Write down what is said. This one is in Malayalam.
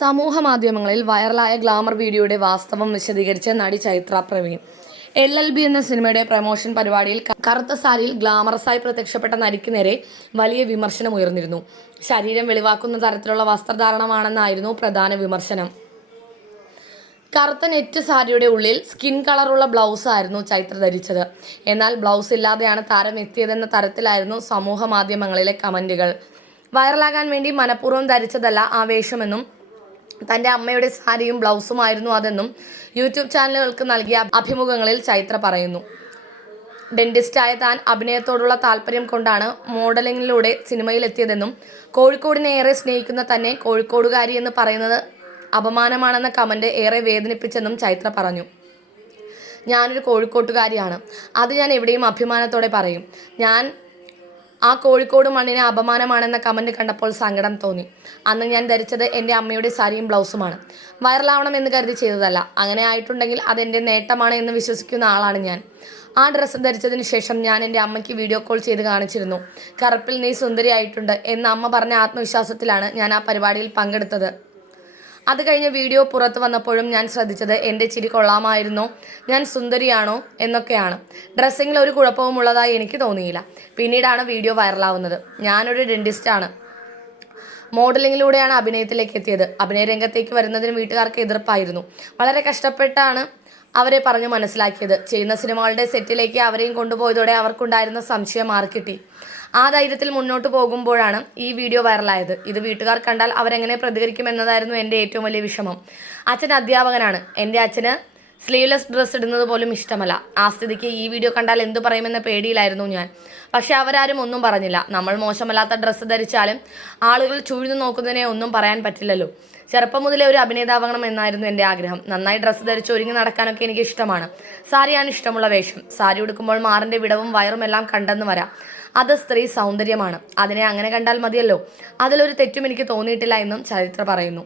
സമൂഹ മാധ്യമങ്ങളിൽ വൈറലായ ഗ്ലാമർ വീഡിയോയുടെ വാസ്തവം വിശദീകരിച്ച നടി Chaithra Praveen. L L B എന്ന സിനിമയുടെ പ്രമോഷൻ പരിപാടിയിൽ കറുത്ത സാരിയിൽ ഗ്ലാമറസായി പ്രത്യക്ഷപ്പെട്ട നടിക്ക് നേരെ വലിയ വിമർശനം ഉയർന്നിരുന്നു. ശരീരം വെളിവാക്കുന്ന തരത്തിലുള്ള വസ്ത്രധാരണമാണെന്നായിരുന്നു പ്രധാന വിമർശനം. കറുത്ത നെറ്റ് സാരിയുടെ ഉള്ളിൽ സ്കിൻ കളറുള്ള ബ്ലൗസ് ആയിരുന്നു ചൈത്ര ധരിച്ചത്. എന്നാൽ ബ്ലൗസ് ഇല്ലാതെയാണ് താരം എത്തിയതെന്ന തരത്തിലായിരുന്നു സമൂഹ മാധ്യമങ്ങളിലെ കമന്റുകൾ വൈറലാകാൻ വേണ്ടി മനഃപൂർവം ധരിച്ചതല്ല ആവേശമെന്നും തന്റെ അമ്മയുടെ സാരിയും ബ്ലൗസുമായിരുന്നു അതെന്നും യൂട്യൂബ് ചാനലുകൾക്ക് നൽകിയ അഭിമുഖങ്ങളിൽ ചൈത്ര പറയുന്നു. ഡെന്റിസ്റ്റായ താൻ അഭിനയത്തോടുള്ള താല്പര്യം കൊണ്ടാണ് മോഡലിങ്ങിലൂടെ സിനിമയിലെത്തിയതെന്നും കോഴിക്കോടിനെ ഏറെ സ്നേഹിക്കുന്ന തന്നെ കോഴിക്കോടുകാരി എന്ന് പറയുന്നത് അപമാനമാണെന്ന കമന്റ് ഏറെ വേദനിപ്പിച്ചെന്നും ചൈത്ര പറഞ്ഞു. ഞാനൊരു കോഴിക്കോട്ടുകാരിയാണ്. അത് ഞാൻ എവിടെയും അഭിമാനത്തോടെ പറയും. ഞാൻ ആ കോഴിക്കോട് മണ്ണിനെ അപമാനമാണെന്ന കമന്റ് കണ്ടപ്പോൾ സങ്കടം തോന്നി. അന്ന് ഞാൻ ധരിച്ചത് എന്റെ അമ്മയുടെ സാരിയും ബ്ലൗസുമാണ് വൈറലാവണം എന്ന് കരുതി ചെയ്തതല്ല. അങ്ങനെ ആയിട്ടുണ്ടെങ്കിൽ അതെന്റെ നേട്ടമാണ് എന്ന് വിശ്വസിക്കുന്ന ആളാണ് ഞാൻ. ആ ഡ്രസ്സ് ധരിച്ചതിന് ശേഷം ഞാൻ എന്റെ അമ്മയ്ക്ക് വീഡിയോ കോൾ ചെയ്ത് കാണിച്ചിരുന്നു. കറുപ്പിൽ നീ സുന്ദരിയായിട്ടുണ്ട് എന്ന് അമ്മ പറഞ്ഞ ആത്മവിശ്വാസത്തിലാണ് ഞാൻ ആ പരിപാടിയിൽ പങ്കെടുത്തത്. അത് കഴിഞ്ഞ വീഡിയോ പുറത്ത് വന്നപ്പോഴും ഞാൻ ശ്രദ്ധിച്ചത് എന്റെ ചിരി കൊള്ളാമായിരുന്നോ ഞാൻ സുന്ദരിയാണോ എന്നൊക്കെയാണ്. ഡ്രസ്സിങ്ങിൽ ഒരു കുഴപ്പവും ഉള്ളതായി എനിക്ക് തോന്നിയില്ല. പിന്നീടാണ് വീഡിയോ വൈറലാവുന്നത്. ഞാനൊരു ഡെന്റിസ്റ്റാണ് മോഡലിങ്ങിലൂടെയാണ് അഭിനയത്തിലേക്ക് എത്തിയത്. അഭിനയ രംഗത്തേക്ക് വരുന്നതിന് വീട്ടുകാർക്ക് എതിർപ്പായിരുന്നു. വളരെ കഷ്ടപ്പെട്ടാണ് അവരെ പറഞ്ഞു മനസ്സിലാക്കിയത്. ചെയ്യുന്ന സിനിമകളുടെ സെറ്റിലേക്ക് അവരെയും കൊണ്ടുപോയതോടെ അവർക്കുണ്ടായിരുന്ന സംശയം മാറിക്കിട്ടി. ആ ധൈര്യത്തിൽ മുന്നോട്ട് പോകുമ്പോഴാണ് ഈ വീഡിയോ വൈറലായത്. ഇത് വീട്ടുകാർ കണ്ടാൽ അവരെങ്ങനെ പ്രതികരിക്കുമെന്നതായിരുന്നു എന്റെ ഏറ്റവും വലിയ വിഷമം. അച്ഛൻ അധ്യാപകനാണ്. എന്റെ അച്ഛന് സ്ലീവ്ലെസ് ഡ്രസ്സ് ഇടുന്നത് പോലും ഇഷ്ടമല്ല. ആ സ്ഥിതിക്ക് ഈ വീഡിയോ കണ്ടാൽ എന്തു പറയുമെന്ന പേടിയിലായിരുന്നു ഞാൻ. പക്ഷെ അവരാരും ഒന്നും പറഞ്ഞില്ല. നമ്മൾ മോശമല്ലാത്ത ഡ്രസ്സ് ധരിച്ചാലും ആളുകൾ ചൂഴ്ന്നു നോക്കുന്നതിനെ ഒന്നും പറയാൻ പറ്റില്ലല്ലോ. ചെറുപ്പം മുതലേ ഒരു അഭിനേതാവണം എന്നായിരുന്നു എന്റെ ആഗ്രഹം. നന്നായി ഡ്രസ്സ് ധരിച്ച് ഒരുങ്ങി നടക്കാനൊക്കെ എനിക്ക് ഇഷ്ടമാണ്. സാരിയാണ് ഇഷ്ടമുള്ള വേഷം. സാരി ഉടുക്കുമ്പോൾ മാറിന്റെ വിടവും വയറും എല്ലാം കണ്ടെന്ന് വരാം. അത് സ്ത്രീ സൗന്ദര്യമാണ്. അതിനെ അങ്ങനെ കണ്ടാൽ മതിയല്ലോ. അതിലൊരു തെറ്റും എനിക്ക് തോന്നിയിട്ടില്ല എന്നും ചരിത്ര പറയുന്നു.